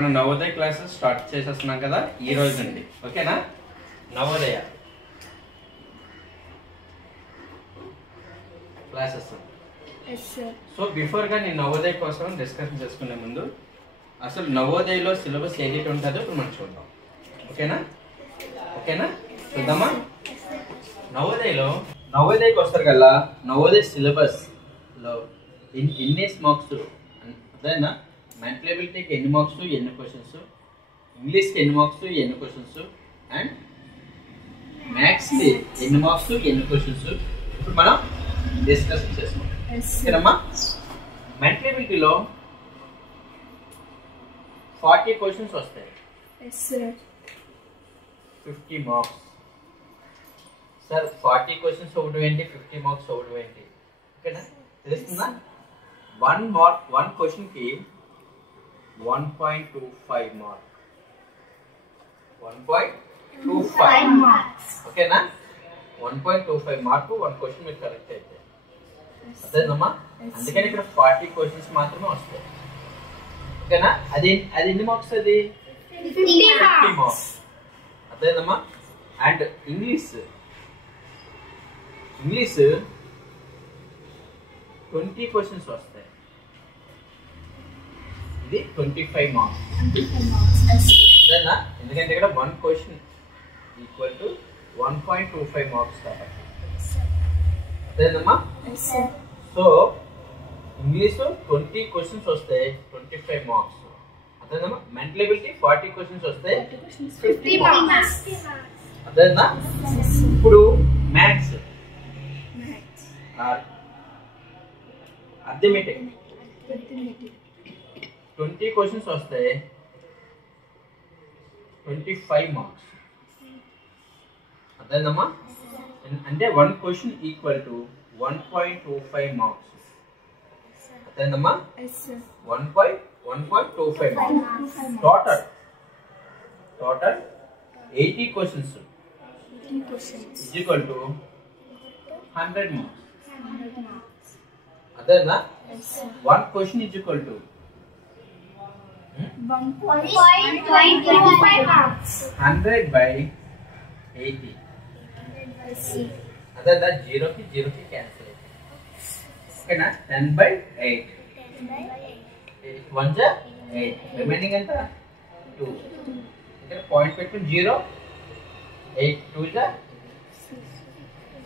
మనం Navodaya classes start చేసేస్తున్నాం కదా ఈ రోజు నుండి, ఓకేనా? నవోదయ క్లాసెస్. సో బిఫోర్ గా నేను నవోదయ కోసం డిస్కషన్ చేసుకునే ముందు అసలు నవోదయలో సిలబస్ ఏదైతే ఉంటుందో ఇప్పుడు మనం చూద్దాం, ఓకేనా? చూద్దామా? నవోదయకి వస్తారు కదా, నవోదయ సిలబస్ లో ఎన్ని మార్క్స్ అదేనా? మెంటల్ ఎబిలిటీకి ఎన్ని మార్క్స్, ఎన్ని క్వశ్చన్స్, ఇంగ్లీష్కి ఎన్ని మార్క్స్, ఎన్ని క్వశ్చన్స్, అండ్ మ్యాథ్స్కి ఎన్ని మార్క్స్, ఎన్ని క్వశ్చన్స్ ఇప్పుడు మనం డిస్కస్ చేసుకుంటాం, ఓకేనమ్మా? మెంటల్ ఎబిలిటీలో 40 క్వశ్చన్స్ వస్తాయి, 50 మార్క్స్. సార్ 40 క్వశ్చన్స్ ఒకటి ఏంటి, 50 మార్క్స్ ఒకటి ఏంటి, ఓకేనా? తెలుస్తుందా? 1 క్వశ్చన్ కి 1.25 మార్క్, 1.25 మార్క్స్, ఓకేనా? 1.25 మార్క్ 1 క్వశ్చన్ మీరు కరెక్ట్ అయితే అదేనమ్మా. అందుకని ఇక్కడ 40 క్వశ్చన్స్ మాత్రమే వస్తాయి, ఓకేనా? అది ఎన్ని మార్క్స్? అది 50 మార్క్స్, అదేనమ్మా. అండ్ ఇంగ్లీష్ 20 క్వశ్చన్స్ వస్తాయి, ఇది 25 మార్క్స్, అదేనా? ఎందుకంటే ఇక్కడ 1 క్వశ్చన్ ఈక్వల్ టు 1.25 మార్క్స్ కాబట్టి, అదేనమ్మా. సో ఇంగ్లీష్ 20 క్వశ్చన్స్ వస్తాయి, 25 మార్క్స్, అదేనమ్మా. మెంటల్ ఎబిలిటీ 40 క్వశ్చన్స్ వస్తాయి, 50 మార్క్స్, అదేనా? ఇప్పుడు మ్యాథ్స్ అర్థమెటిక్ 20 క్వశ్చన్స్ వస్తాయి, 25 మార్క్స్, అదేనమ్మా. అంటే 1 క్వశ్చన్ ఈక్వల్ టు 1.25 మార్క్స్, అదేనమ్మా. 1.25 marks. Total 80 questions is equal to 100 marks, అదేనా? 1 question is equal to 100 by 80, అదేనా? 0 కి క్యాన్సిల్ అవుతుంది, ఓకేనా? 10 by 8, 1 జా 8, రిమైనింగ్ ఎంత 2. ఇక్కడ పాయింట్ పెట్టుకుని 0, 8 2 జా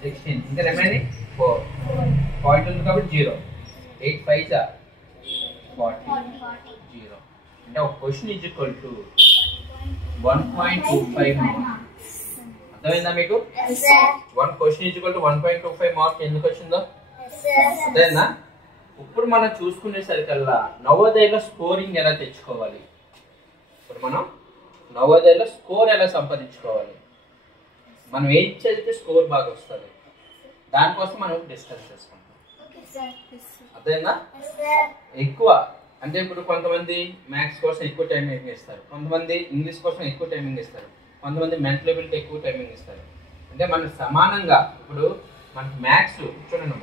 16, ఇంకా రిమైనింగ్ 4, పాయింట్ ఉంది కాబట్టి 0, 8 5 జా 40, 0. అంటే ఒక question is equal to 1.25 marks, అర్థమైందా మీకు? 1 question is equal to 1.25 marks ఎందుకు వచ్చిందో అదేనా? ఇప్పుడు మనం చూసుకునేసరికల్లా నవోదయలో స్కోరింగ్ ఎలా తెచ్చుకోవాలి, ఇప్పుడు మనం నవోదయలో స్కోర్ ఎలా సంపాదించుకోవాలి, మనం ఏం చదివితే స్కోర్ బాగా వస్తుంది, దానికోసం మనం డిస్కస్ చేసుకుంటాం, అదేనా? ఎక్కువ అంటే ఇప్పుడు కొంతమంది మ్యాథ్స్ కోసం ఎక్కువ టైమింగ్ ఇస్తారు, కొంతమంది ఇంగ్లీష్ కోసం ఎక్కువ టైమింగ్ ఇస్తారు, కొంతమంది మెంటల్ ఎబిలిటీ ఎక్కువ టైమింగ్ ఇస్తారు. అంటే మనం సమానంగా ఇప్పుడు మనకి మ్యాథ్స్ చూడండి,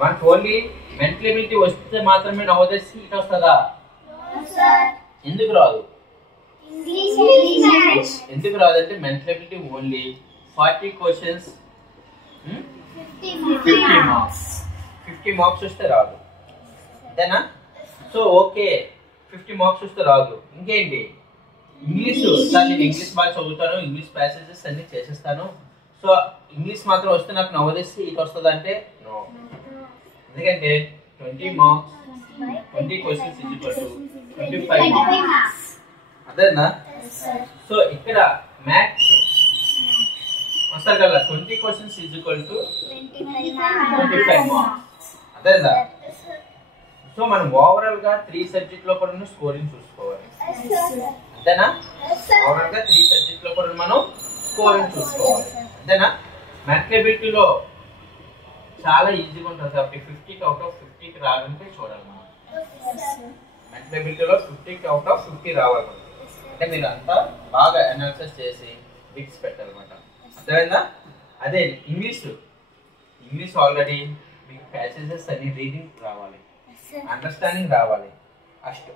మనకు ఓన్లీ మెంటల్ ఎబిలిటీ వస్తే మాత్రమే నవోదయ సీట్ వస్తుందా? ఎందుకు రాదు? ఎందుకు రాదంటే mental ability only 40 questions 50 marks, 50 marks వస్తే రాదు, అంతేనా? సో ఓకే, 50 మార్క్స్ వస్తే రాదు. ఇంకేంటి? ఇంగ్లీష్. సార్ నేను ఇంగ్లీష్ బాగా చదువుతాను, ఇంగ్లీష్ ప్యాసేజెస్ అన్ని చేసేస్తాను, సో ఇంగ్లీష్ మాత్రం వస్తే నాకు నవోదయ సీట్ వస్తుంది అంటే నో. ఎందుకంటే 20 marks 20 questions is equal to 25 marks, అదేనా? సో ఇక్కడ మ్యాథ్స్ వస్తారు కదా, 20 questions is equal to 25 marks, అదేనా? సో మనం ఓవరాల్ గా 3 సబ్జెక్ట్ లో కూడా స్కోరింగ్ చూసుకోవాలి, అంతేనా? ఓవరాల్ గా 3 సబ్జెక్ట్ లో కూడా మనం స్కోరింగ్ చూసుకోవాలి, అంతేనా? మెంటల్ ఎబిలిటీలో చాలా ఈజీగా ఉంటుంది కాబట్టి 50కి అవుట్ ఆఫ్ 50కి రావాలంటే చూడాలి మనం. మెంటల్ ఎబిలిటీలో 50కి అవుట్ ఆఫ్ 50 రావాలి అంటే మీరు అంతా బాగా అనాలిసిస్ చేసి బిట్స్ పెట్టాలన్నమాట, అర్థమైందా? అదే ఇంగ్లీష్ ఆల్రెడీ మీకు ప్యాసేజెస్ అన్ని రీడింగ్ రావాలి, అండర్స్టాండింగ్ రావాలి,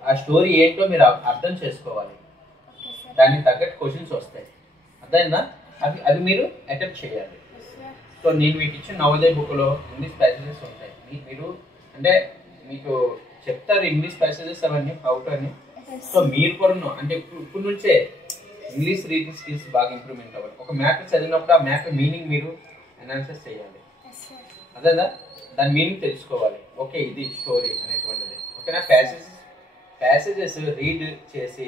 ఆ స్టోరీ ఏంటో మీరు అర్థం చేసుకోవాలి. దానికి తగ్గట్టు క్వశ్చన్స్ వస్తాయి. అర్థమైందా? అవి మీరు అటెంప్ట్ చేయాలి. సో నేను మీకు ఇచ్చిన నవోదయ బుక్లో ఇంగ్లీష్ ప్యాసేజెస్ ఉంటాయి. మీరు అంటే మీకు చెప్తారు ఇంగ్లీష్ ప్యాసేజెస్ అవన్నీ అవుట్ అని. సో మీరు కూడా అంటే ఇప్పుడు నుంచే ఇంగ్లీష్ రీడింగ్ స్కిల్స్ బాగా ఇంప్రూవ్మెంట్ అవ్వాలి. ఒక మ్యాటర్ చదివినప్పుడు ఆ మ్యాటర్ మీనింగ్ మీరు అనాలిసిస్ చేయాలి. అదేదా దాని మీనింగ్ తెలుసుకోవాలి. ఓకే ఇది స్టోరీ అనేటువంటిది. ఓకేనా? ప్యాసేజెస్ రీడ్ చేసి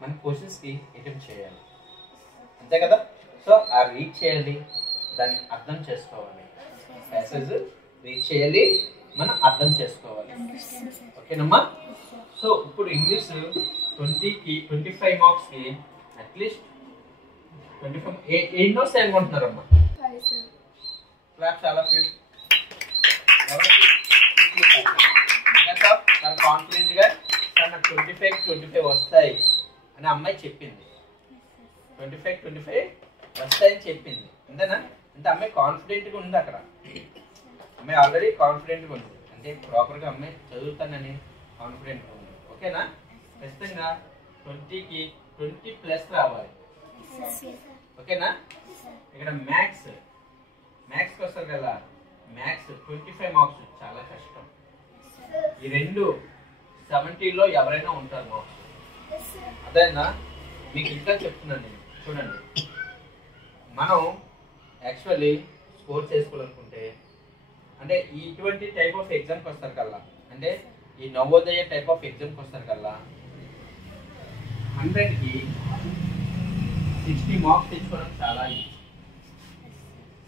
మన క్వశ్చన్స్కి అటెంప్ట్ చేయాలి. అంతే కదా? సో ఆ రీడ్ చేయాలి, దాన్ని అర్థం చేసుకోవాలి. ప్యాసేజ్ రీడ్ చేయాలి, మనం అర్థం చేసుకోవాలి. ఓకేనమ్మా? సో ఇప్పుడు ఇంగ్లీష్ 20కి 25 మార్క్స్కి అట్లీస్ట్ 25 ఎన్నో వస్తాయి అనుకుంటున్నారమ్మా? Claps all of you. తను కాన్ఫిడెంట్గా తన 25 వస్తాయి అని అమ్మాయి చెప్పింది. 25 వస్తాయని చెప్పింది. అంతేనా? అంటే అమ్మాయి కాన్ఫిడెంట్గా ఉంది. అక్కడ అమ్మాయి ఆల్రెడీ కాన్ఫిడెంట్గా ఉంది. అంటే ప్రాపర్గా అమ్మాయి చదువుతానని కాన్ఫిడెంట్గా ఉంది. ఓకేనా? ఖచ్చితంగా 20కి 20+ రావాలి. ఓకేనా? ఇక్కడ మ్యాథ్స్కి వస్తారు కదా, మ్యాథ్స్ 25 మార్క్స్ చాలా కష్టం. ఈ రెండు 70లో ఎవరైనా ఉంటారు మార్క్స్. అదేనా? మీకు ఇంకా చెప్తున్నాను నేను. చూడండి, మనం యాక్చువల్లీ స్కోర్ చేసుకోవాలనుకుంటే అంటే ఇటువంటి టైప్ ఆఫ్ ఎగ్జామ్కి వస్తారు కల్లా, అంటే ఈ నవోదయ టైప్ ఆఫ్ ఎగ్జామ్కి వస్తారు కల్లా 100కి 60 మార్క్స్ తెచ్చుకోవడం చాలా ఈజీ.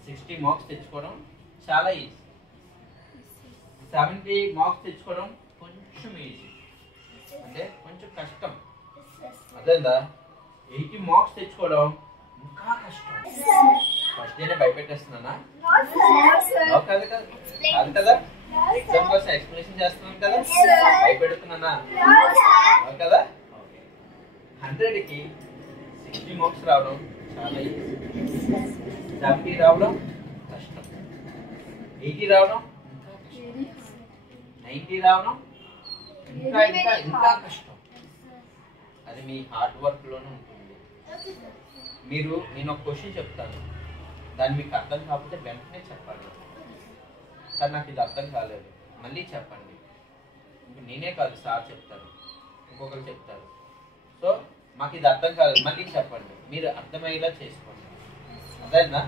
60 మార్క్స్ తెచ్చుకోవడం చాలా ఈజీ. 70 మార్క్స్ తెచ్చుకోవడం కొంచెం ఈజీ, అంటే కొంచెం కష్టం. అదేందా? 80 మార్క్స్ తెచ్చుకోవడం ఇంకా కష్టం. ఫస్ట్ డేనే భయపెట్టేస్తున్నానా? కాదు కదా? ఎగ్జామ్ కోసం ఎక్స్ప్లెనేషన్ చేస్తున్నాను కదా, భయపెడుతున్నానా? కదా? 100కి 60 మార్క్స్ రావడం చాలా ఈజీ. 70 రావడం కష్టం. 80 రావడం ఇంకా కష్టం. 90 రావడం ఇంకా ఇంకా ఇంకా కష్టం. అది మీ హార్డ్ వర్క్లోనే ఉంటుంది. నేను ఒక క్వశ్చన్ చెప్తాను, దాన్ని మీకు అర్థం కాకపోతే వెంటనే చెప్పండి. సార్ నాకు ఇది అర్థం కాలేదు, మళ్ళీ చెప్పండి. నేనే కాదు, సార్ చెప్తారు, ఇంకొకరు చెప్తారు. సో మాకు ఇది అర్థం కాలేదు, మళ్ళీ చెప్పండి. మీరు అర్థమయ్యేలా చేసుకోండి. అదేనా?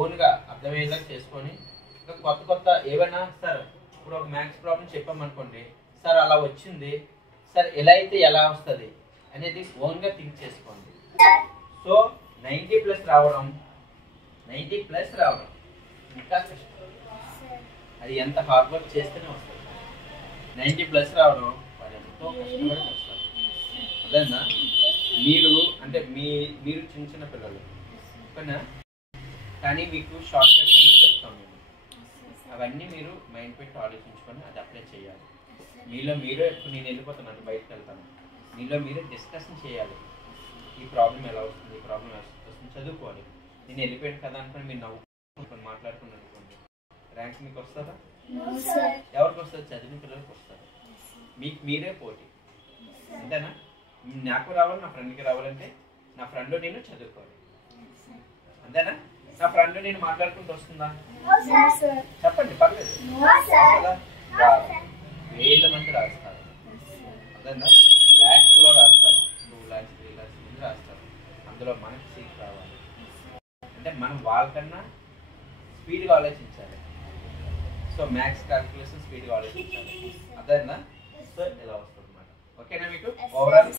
ఓన్గా అర్థమయ్యేలా చేసుకొని ఇంకా కొత్త ఏమైనా, సార్ ఇప్పుడు ఒక మ్యాథ్స్ ప్రాబ్లం చెప్పామనుకోండి, సార్ అలా వచ్చింది, సార్ ఎలా అయితే ఎలా వస్తుంది అనేది ఓన్గా థింక్ చేసుకోండి. సో 90+ రావడం ఇంకా కష్టం. అది ఎంత హార్డ్ వర్క్ చేస్తేనే వస్తుంది. 90+ రావడం వాళ్ళు ఎంతో కష్టపడి వస్తారు. అదేనా? మీరు చిన్న పిల్లలు ఓకేనా? కానీ మీకు షార్ట్ కట్స్ అన్ని చెప్తాం మేము. అవన్నీ మీరు మైండ్ పెట్టి ఆలోచించుకొని అది అప్లై చేయాలి. మీరే ఇప్పుడు నేను వెళ్ళిపోతున్నాను, బయటకు వెళ్తాను, మీలో మీరే డిస్కషన్ చేయాలి. ఈ ప్రాబ్లం ఎలా వస్తుంది, ఈ ప్రాబ్లం ఎలా వస్తుంది చదువుకోవాలి. నేను వెళ్ళిపోయాను కదా అనుకుని మీరు నవ్వుకొని మాట్లాడుకుని అనుకోండి, ర్యాంక్ మీకు వస్తుందా? ఎవరికి వస్తుంది? చదివిన పిల్లలకి వస్తుంది. మీకు మీరే పోటీ. అంతేనా? నాకు రావాలి, నా ఫ్రెండ్కి రావాలంటే నా ఫ్రెండ్ నేను చదువుకోవాలి. అంతేనా? నా ఫ్రెండ్ నేను మాట్లాడుకుంటూ వస్తుందా? చెప్పండి, పర్లేదు. వేల మంది రాస్తారు. అదేనా? ల్యాక్స్లో రాస్తారు, 2 lakhs 3 lakhs మంది రాస్తారు. అందులో మనకి సీట్ రావాలి అంటే మనం వాళ్ళకన్నా స్పీడ్గా ఆలోచించాలి. సో మ్యాథ్స్ క్యాల్కులేషన్ స్పీడ్గా ఆలోచించాలి. అదేనా? సో ఇలా వస్తుంది అన్నమాట. ఓకేనా మీకు ఓవరాల్?